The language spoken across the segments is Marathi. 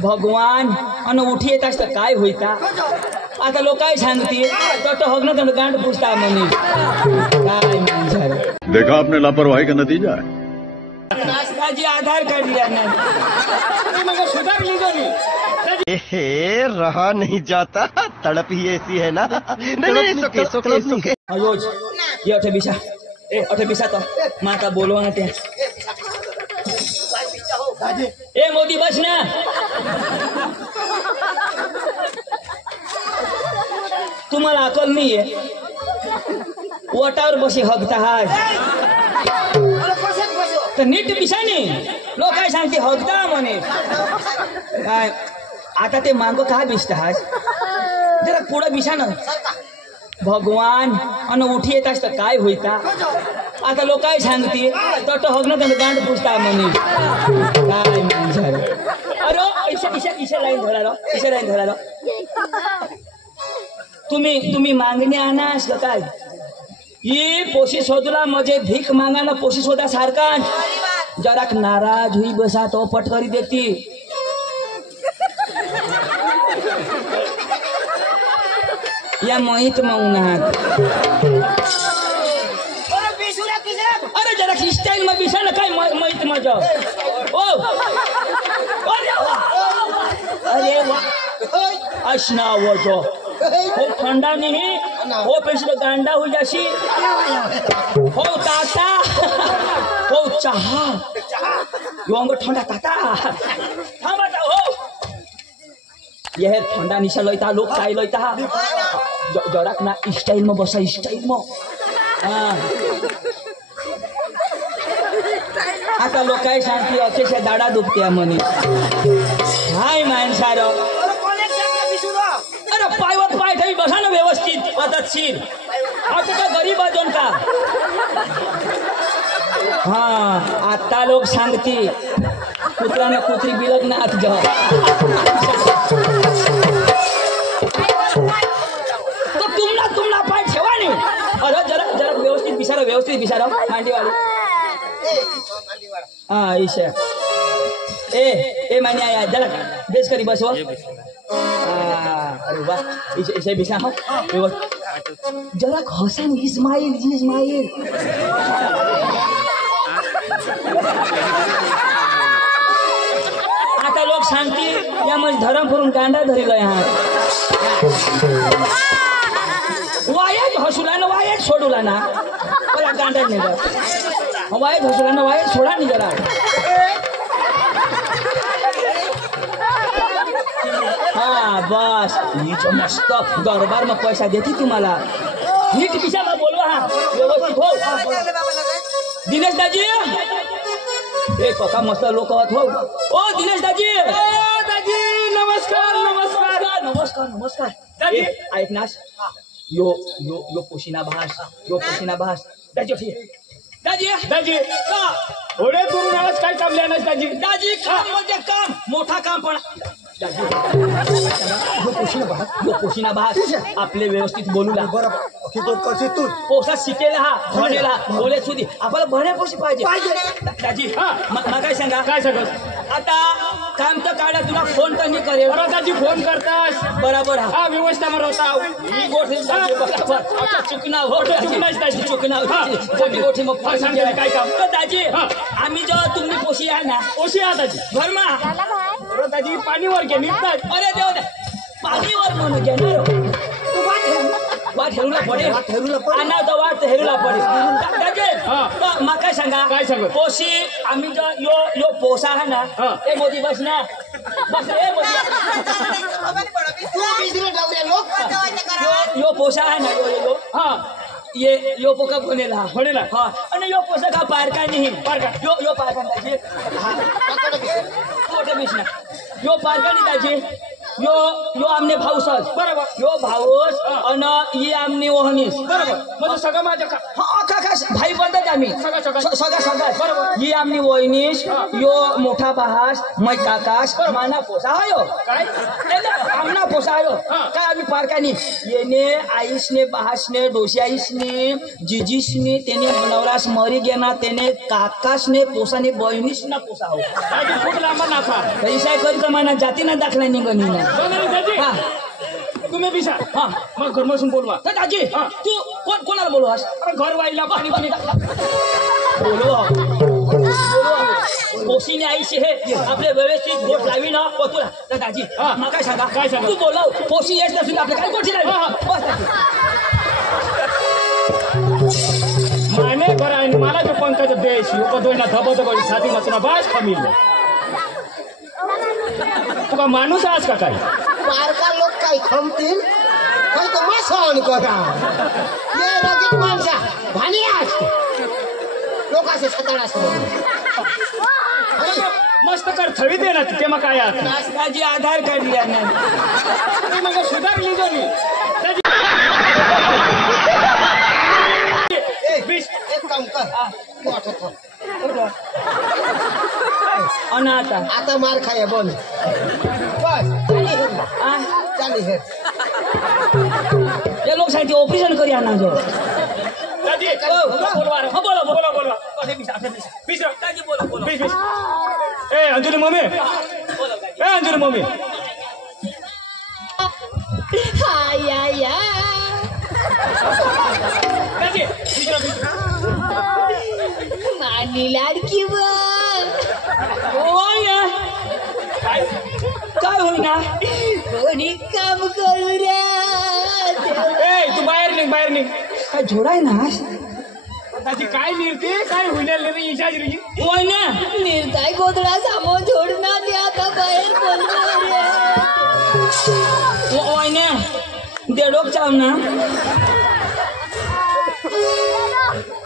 भगवान अन उठी येत असतं काय होईता आता लोक काय सांगतील तो हगन तर गांड पुसता म्हणे काय माणसाला देखा आपने लापरवाही का नतीजा है नाश्ताजी आधार कार्ड लिया नहीं सुधार लीजो नहीं हे रहा नहीं जाता तड़प ही ऐसी है ना नहीं सुके अयोज ये अठे बिसा तो माता बोलवा ना त्या ए मोदी बस ना तुम्हाला अकल नाहीये वटावर बशी हगता हाय तर नीट बिसाने लोक काय सांगते हगता म्हणे काय आता ते मांग का बिसता हाय जरा पुढं बिसा ना भगवान अन उठी येत असतं काय होईता आता लोक काय सांगते तो हगन तर गांड पुसता म्हणे काय माणसाला अरे इशा लाईन धरा तुम्ही मागणी आणा असलं काय ये पोशी शोधला म्हणजे भीक मागाना पोशी शोधा सारखा जराक नाराज हुई बसा तो पटकरी देती या मोहित मौनात अरे जरा स्टाइल में बिसा ना काय मोहित मजा ओ अरे वाह अशना वजो हो ठंडा नहीं हो पेशल गांडा हो जाशी हो ताता हो चहा योंग ठंडा ताता थांबा हो यह ठंडा निशा लयता लोक काय लयता जराक ना स्टाइल में बसा स्टाइल में आता लोक काय सांगते अक्षरशः दाडा दुखत्या म्हणे हाय माणसार अरे पायवर पाय ठेवी बसा ना व्यवस्थित पद्धतशीर आता का गरीब अजून का हा आता लोक सांगते कुत्र्यानं कुत्री बिलग ना आत जा तो तुमना पाय ठेवा नाही अरे जरा व्यवस्थित बिसारा मांडीवाले हाँ ईशा ए मान्या आया जरा बेस करी बस वो अरे वाह इसे बिसा हो जरा हसन इस्माइल आता लोक सांगती या म्हणजे धरम फरून गांडा धरिल यहाँ वायच हसुला ना वायच सोडूला ना मला गांडा नाही बस वायच हसुला ना वायच सोडा नाही जरा हाँ बस नीचे मस्त दरबार में पैसा देती तुम्हाला नीट पिसा में बोलवा हाँ व्यवस्थित हो दिनेश दाजी एक पक्का मस्त लोक हो ओ दिनेश दाजी दाजी नमस्कार दाजी ऐक नास यो पोशिना भास दाजी का थोडे दुरून आवाज काय काम लेणार दाजी काम म्हणजे काम मोठा काम पण पोशिना भास आपले व्यवस्थित बोलू ला तू पोसा शिकेला हा भनेला बोले सुधी आपल्याला भण्यापोशी पाहिजे दाजी मला काय सांगत आता काम तर काढा तुला फोन तर मी करेल दाजी फोन करतास बरोबर हा व्यवस्था मरवता ही गोठी बरोबर चुकना हो चुकना गोठी मग फोन सांगितलं काय काम दाजी आम्ही जेव्हा तुम्ही पोशी आहे ना पोशी आहे दाजी घरमा दाजी पाणीवर घे निघतात अरे देव पाणीवर म्हणून घेणार वाट हेरूला पडे माका सांगा काय सांग पोशी आम्ही जो यो पोसा है ना ए मोदी बस ना बस ए मोदी यो पोसा है ना यो हाँ यो पोका बनेला हाँ आणि यो पोसा का पारका नहीं पारका यो पारका दाजी मोठे बिसना यो पारका नहीं दाजी यो आमने भाऊसच बरोबर यो भाऊस आणि ये आमने ओहनीस बरोबर म्हणजे सगळं माझ्या काकाश भाई बंदच आम्ही सगळं बरोबर. ही आमनी वहिनीश यो मोठा बहास मै काकाश माना पोसा आयो काय आमना पोसा आयो काय आम्ही पारकानी येणे आईसने बहासने डोशी आईसने जिजीसने त्याने नवरास मरी गेना त्याने काकाशने पोसाने बहिणीस ना पोसा हो दाजी खूप लांब नाफा पैसा करीत माना जातीना दाखला निघणी ना दाजी हा तुम्ही बिशा हा मग घर बसून बोलवा तर दाजी हा. तू कोणाला बोलवास अरे घर वाईला पाणी पाणी पोशीने आईशी हे आपले व्यवस्थित गोट लावी ना तुला तर दाजी हा. मग काय सांगा काय सांगा? तू बोलाव पोशी येत नसून आपले काय गोठी लावी हा, बस दाजी. माने घर आहे मला जो पंकज देश उपदोयना धबधब साधी नसुना बास खमील तुका माणूस आज का काय बारका लोक काही खमतील काही तर मग सहन करा ये रगीत माणसा भानी असते लोकांचे सताळा मस्त कर थळी दे ना ते मग काय आत दाजी आधार कार्ड लिहा नाही ते मग सुधारली जोनी एक काम कर तू आठवत थांब. अन आता आता मार खाय बोल बस आ? चाली हे ते लोक सांगते ऑपरेशन करी आणा जो दाजी बोलवा रे. बोला बोला बोला बीस दाजी बोला बोला बीस ए अंजुली मम्मी ए अंजुली मम्मी दाजी मानी लाडकी बन काय होईना कोणी काम करू रे ए तू बाहेर निघ काय जोडाय ना दाजी काय लिहिते काय होईल इजाज री होय ना निर्ताय गोधडा सामो जोडना दे आता बाहेर बोलणार होय ना देडोक चाव ना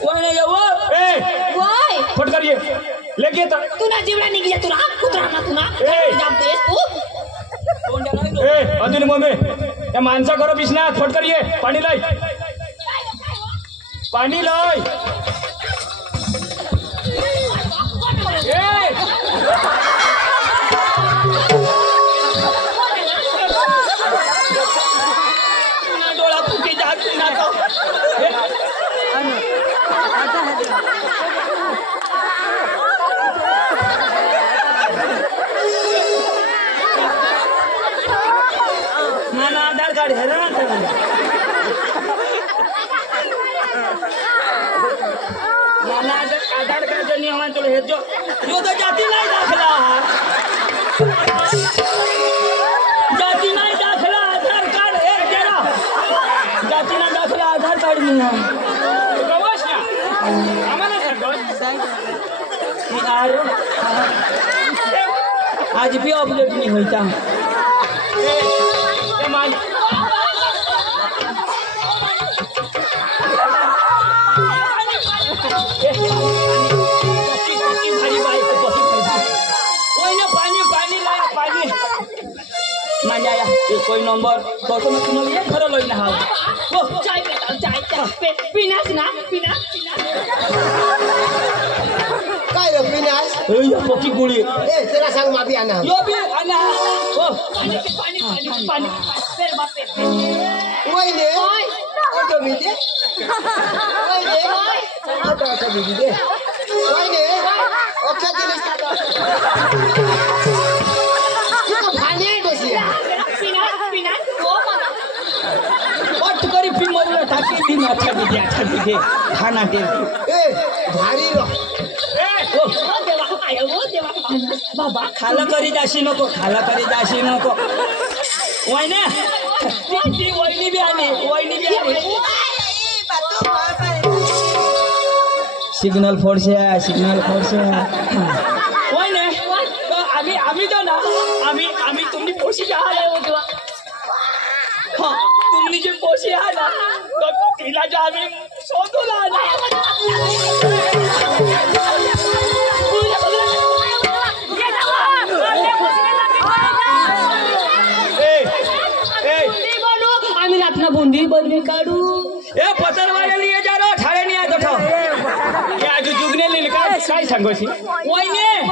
होय ना ये वो ए वाय फटकार ये लेके तर तू ना जीवडा निघल्या तू ना कुत्रा ना तू ना ए. जामतेस तू ए अंजुली मम्मी या माणसा करो बिसनात फटकार ये पाणी लाई पाणी लाई ए डोळा फुटी जात ना तो ना आधार कार्ड है ना आधार कार्ड जो नियम आहे तो हे जो तो जाती नाही दाखला जाती नाही दाखला आधार कार्ड हे तेरा जाती नाही दाखला आधार कार्ड नियम गवस ना आम्हाला सांगतो यार आज भी अपडेट नहीं होता ए मान कोई नंबर तो तुम्हें ये घर लई ना हो चाय पे चाय पिनास ना पिनास काय रे विनाश पकी गुळी ए त्याला सांग माफी आणा यो भी आना हो पाणी पाणी पाणी पेर बापे वहिने ऑटो भीते वहिने ऑटो भीते वहिने ओके दिले भाने बसिया पिनास हो मला पट करी पी मरला टाकी दिन अच्छा दे खाना के ए भारी रो ओ देवा आयो वो देवा बाबा खाला करी जाशी नको खाला करी जाशी नको वहिने ती वहिनी भी आली सिग्नल फोर्स वहिने आम्ही तो ना आम्ही तुम्ही पोशी जे आले होतो हा तुम्ही जे पोशी आला तिला जे आम्ही शोधून आम्ही रातना बुंदी बनवी काढू ए पतरवाले लिए जा रहा ठाणे नहीं आया तो काय सांगोशी वहिनी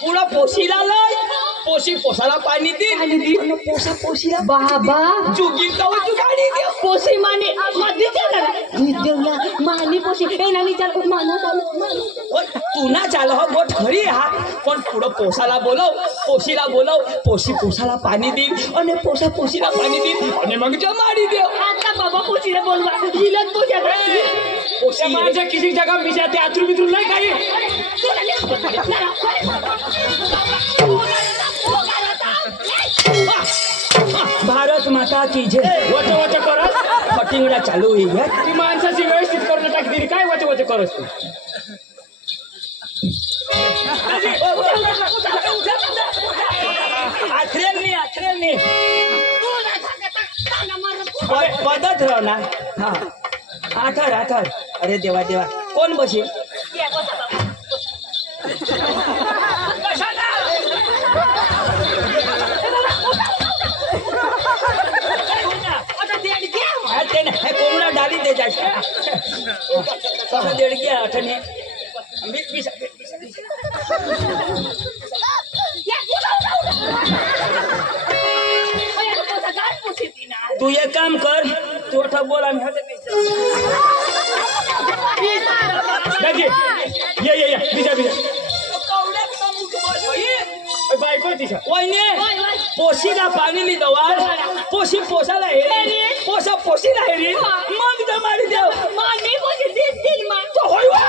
पुढं पोशीला लय पोशी पोसाला पाणी दे पोसा पोशीला बाबा चुकी जाऊ जुगाडी दे पोसी माने मध्ये देवला माने पोसी ए नाही चाल मानो चाल तू ना चाल हो गोट खरी हा पण पुढं पोसाला बोलव पोशीला बोलव पोशी पोसाला पाणी देईल आणि पोसा पोशीला पाणी देईल आणि मग जमाडी देव आता बाबा पोसीला बोलवा हिलत पोजा पोसा माझ्या किसी जगह मी जाते आतरू बितरू नाही काही भारत माता की जय वच वच करत कटिंगला चालू आहे ती माणसाची व्यवस्थित करून टाक दिली काय वच वच करत तू आथरेलनी पदत राव ना हा आथर अरे देवा कोण बसे कोंबडा डाली दे जायचं देड घ्या आठने तू एक काम कर तू बोला ये बिजा बायको तिच्या पोशीला पाणी मी दवार पोशी पोसाला हेरी पोसा पोशीला हेरी मग जमाडी देव माने पोसी देतील मान तो होय वा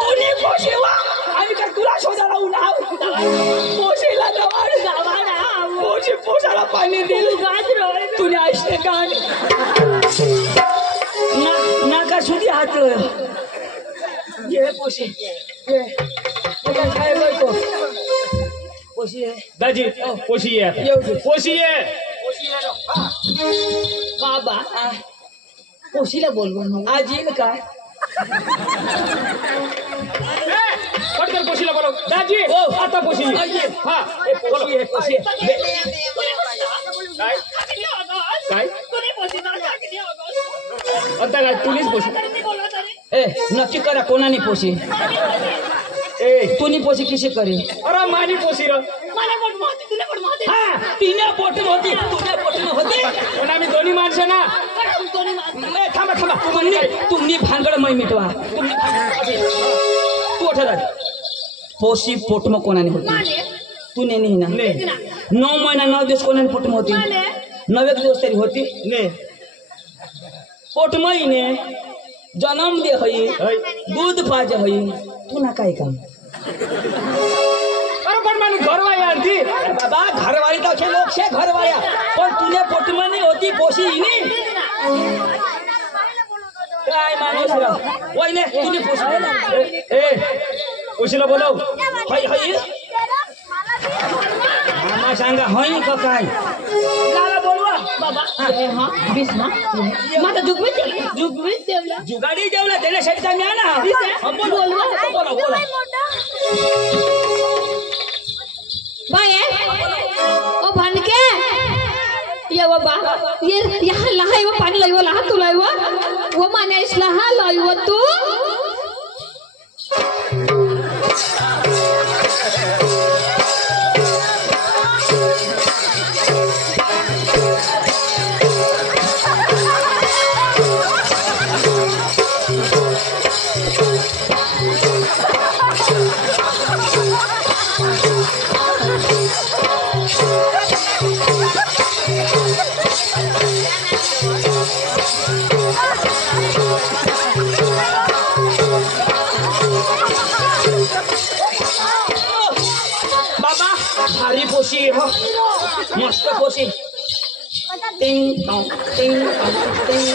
तुनी पोशी वा आम्ही काय तुला शोधायला उन्हा पोशीला दवार गावाला पोशी पोसाला पाणी दिल तुने ऐकते का नाका सुधी हात ये पोशी ये काय बोलतो पोशी दाजी पोशी ये आता. येऊ दे. पोशी ये बाबा पोशीला बोलवा आज येईल का पटकन पोशीला बोलव दाजी हो. आता पोशी ये. हा पोशी आहे पोशी आहे. काय काय आता काय तुलीच पोशी ए नक्की करा कोणाने पोशी ए तुनी पोशी किशी करे अरे मानी पोशी र हा तिने पोटून होती तुझ्या पोटून होती पण आम्ही दोन्ही माणसं ना ए, थांबा तुम्ही भांगड मै मिटवा तू ठरत पोशी पोटम कोणाने होती तू नेनी ना 9 महिना 9 दिवस कोणाने पोटम होती 9 दिवस तरी होती ने पोटमई ने जन्म दे हई दूध पाज हई तू ना काय काम अरे पण माणूस घरवा यार ती बाबा घरवाली तो छे लोक छे घरवाल्या पण तुने पोटमई नहीं होती पोशी इनी काय माणूस रा वयने तुनी पोशी ए पोशीला बोलव हई हई मामा सांगा हई का काय लाला बोलवा बाबा हाँ बिस्मा माता जुगवीत देवला जुगाडी जेवला त्याच्यासाठी आम्ही आणा बोला बाय ओ भनके ये बाबा ये यहाँ लहाई वो पानी लाई वो लहा तू लाई वो माने इस लहा लाई वो तू बाबा भारी पोशी हो मस्त पोशी टिंग टॉंग टिंग टॉंग टिंग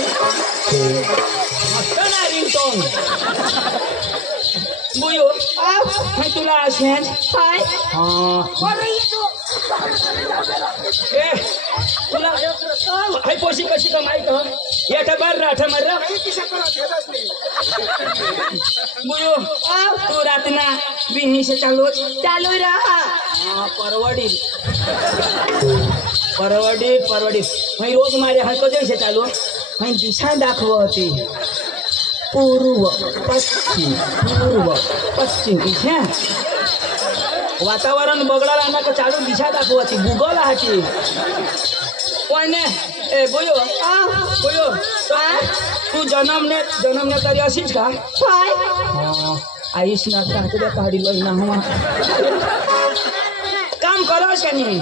मस्त ना रिंगटोन बुयो मैं तुला असेन हाय ए तुला हाय पोशी कशी का माहित हो येठा बार राठा मर्रा बुयो तू रातना बिन्नी से चालू रहा परवडी मैं रोज मारे हलको से चालू मैं दिशा दाखवती पूर्व पश्चिम इथे वातावरण बगडाला ना चालू दिशा दाखवती गुगल आहे पण ए बोयो बोयो तू जन्मने तरी अशीच का आईश ना तुझ्या काढील ना काम करस का नाही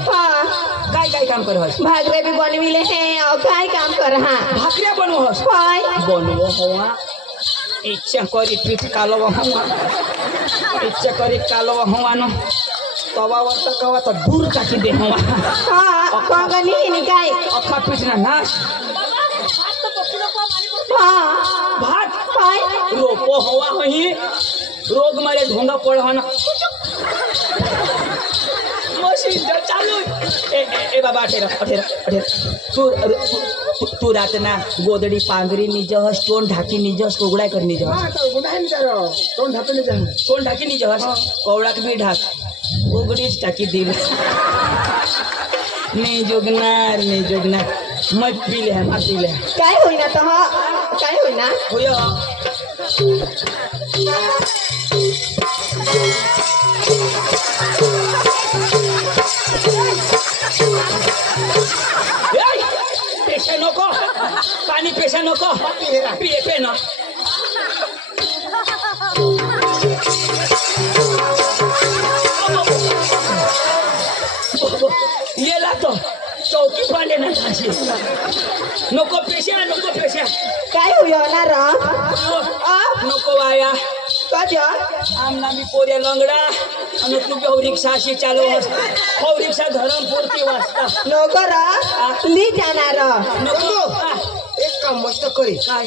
काय काम करस भाकरे भी बनविले हैं और काय काम कर हाँ भाकऱ्या बनवस बनव हवा इच्छा करी पीठ कालव हवा इच्छा करी कालव हवा न तवावर टकावा तर दूर टाकी दे हवा काय अख्खा पीठ ना नाश भात काय रोपो हवा ही रोग मारे ढोंगा पड़ ना मशीन चालू ए बाबा अठेरा तू रात ना गोदडी पांगरी निजह स्टोन ढाकी निजह उगडाय कर निजह तोंड ढापले जा स्टोन ढाकी निजह कवडाक भी ढाक उगडीच टाकी दिल नहीं जोगनार मत पीले हम पीले काय होईना काय होईना होय पेशा नको पाणी पेशा नको पे ना ये लागतो चौकी पांडे ना नको पेशा काय होणार नको वाया कजा आमना मी पोऱ्या लंगडा आणि तू रिक्षाशी चालू रिक्षा धरमपुरती वाजता नोकर ली जाणार नको एक काम मस्त करी काय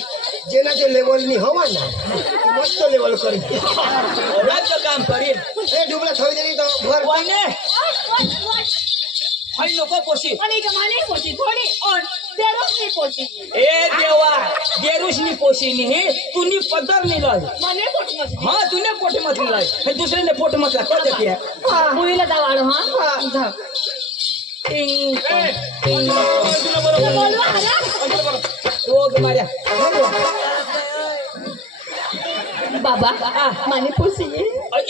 जेनाच्या लेवलनी हवा ना मस्त लेवल करी राज्य काम करील हे डुबला थोडी देरी तो भर वाने हई नको पोशी ए देवा देरुषनी पोशी नहीं तूनी पदर नहीं लय हाँ तूने पोटे मत लय हे दूसरे ने पोटे मत कर देती है मुलीला दावाडो हाँ रोग मारिया बाबा माने पोसी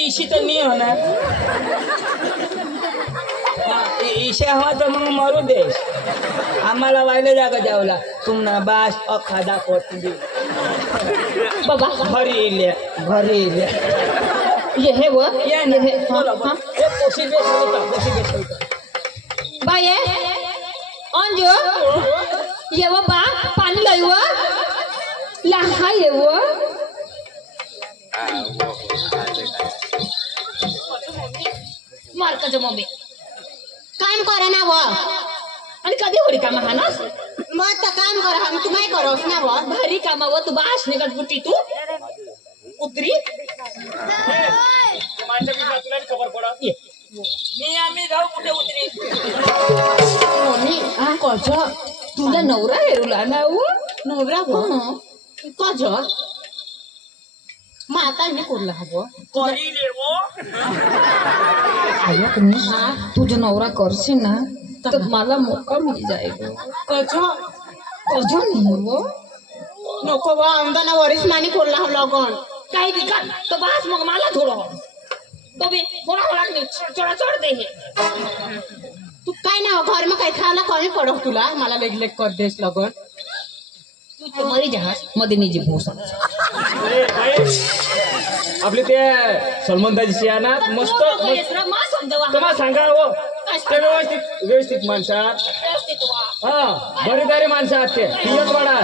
इसी तो नहीं होना ईशा हवा तर मग मरू दे आम्हाला वायले जागा जावला तुम्हाला बास अखादा कोटी बाबा घरी इले ये है वो ये ना बोलो ये पोसी बेच बाये अंजो ये वो बा पानी लायो लहा ये वो मार का मम्मी काम करा ना वो आणि कधी होडी कामा हा ना मग तर काम करा हम तू काय करोस ना वो घरी कामा व तू बास निघत बुटी तू उतरी खबर पडा मी आम्ही जाऊ कुठे उतरी मम्मी कज तुला नवरा हेरुला ना वो नवरा वो कज माता ने कोरला हवो करी लेवो आयो तुम्ही तुझा नवरा करशील ना तर मला मोका मिळ जाईल कज नाही वो नको वो आमदाना वरिस मानी कोरला हम लगन काही दिक्कत तो बास मग मला थोडं तो भी बोला नहीं चढ़ दे है तू काय ना घर में काय खाला कमी पडो तुला मला लेग कर देस लगन तू तर मरी जहाज मध्ये निजी भोसा आपले ते सलमान दाजी ना मस्त तुम्हाला सांगा हो ते व्यवस्थित माणसा हा बरीदारी माणसं आहात ते पियत वाडा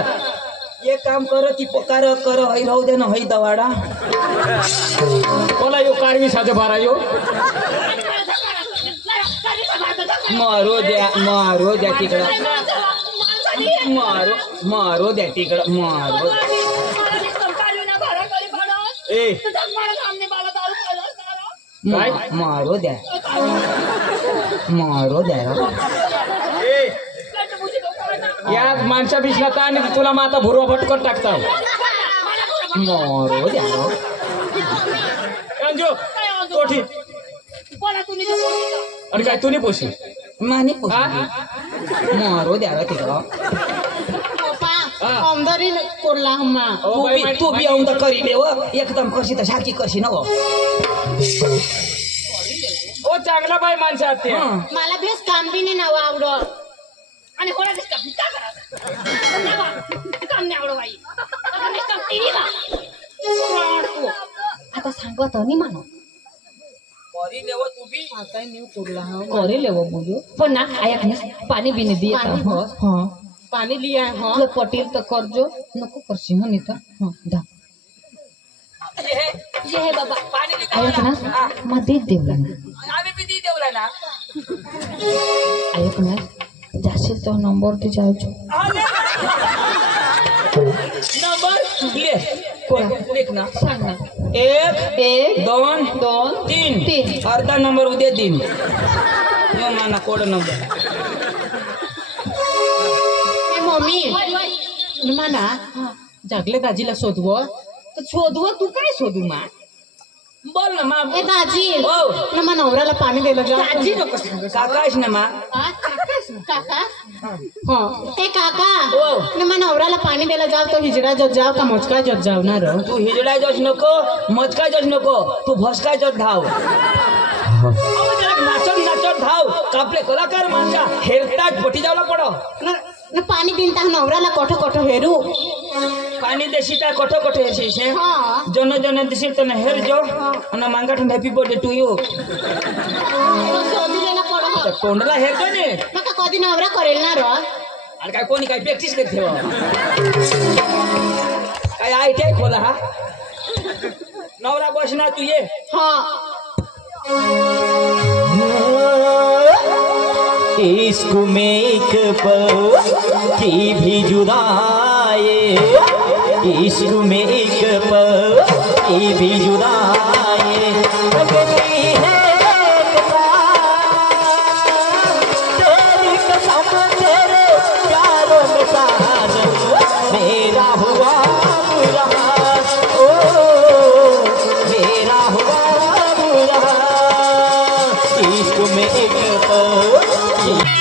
ये काम कर ती पकार कर हई राहू दे ना हई दवाडा कोला यो कारवी साधे बारा यो मारो द्या तिकडं मारो द्या तिकडं मारो ए काय मारो द्या ए या माणसा बिसला आणि तुला माता भुरवा भटकत टाकता मारो द्या अंजू कोठी आणि काय तुम्ही पोशी मानी हा मारो द्या तिकडं आमदारी कोरला हम्मा तू बी आउँदा करी ले हो एकदम कशी तर सारखी कशी न हो ओ चांगला बाई माणसं आहात ते मला बेस काम बी नाही नाव आवडत आणि होणार दिसतं काय करायचं काम नाही आवडत बाई आता नुसतं TV बघ. आता सांगत नाही मानो करी ले हो तू बी आता न्यू कोरला करे लेवो मुझे पण ना आयक ने पाणी बिनी दिए पाणी हो हां पाणी लिया हाँ तुला पटेल तर करजो नको करशी हो नाही तर हां दा ये है बाबा पाणी आयक ना मध्ये देवला ना आम्ही बी दी देवला ना आयक ना जाशील तो नंबर ते जाऊचो नंबर ले लेख ना सांग ना 1 1 2 2 3 3 अर्धा नंबर उद्या दिन यो माना कोड नंबर मम्मी म्हणा जागले दाजीला शोधवं तर शोधवं तू काय शोधू मा बोल ना मा ए दाजी हो मग नवऱ्याला पाणी द्यायला जा दाजी नको सांग काकाश ना मा काका हो ए काका हो. मग नवऱ्याला पाणी द्यायला जाव तो हिजडा जत जाव का मोजका जत जावणार तू हिजडा जोश नको मचका जोश नको तू भसका जोश धाव नाचत नाचत धाव कापले कलाकार माणसा हेरतात पटी जावला पडो पाणी दिन ता नवऱ्याला कोठो कोठो हेरू पाणी देशी त्या कोठो कोठो हेरशीस हा जन जन देशी तने हेर जो आणि मांगा ठेवून हॅपी बर्थडे टू यू शोधिलेला पडो तोंडला हेर का ने मग कधी नवरा करेल ना रो अरे काय कोणी काय प्रॅक्टिस करते हो काय ITI खोला हा नवरा बसना तू ये हा इश्क में एक पल की भी जुदाई इश्क में एक पल की भी जुदाई लगती है तेरी कसम तेरे प्यारों में साजन मेरा हुआ बुरा ओ मेरा हुआ बुरा इश्क में एक पल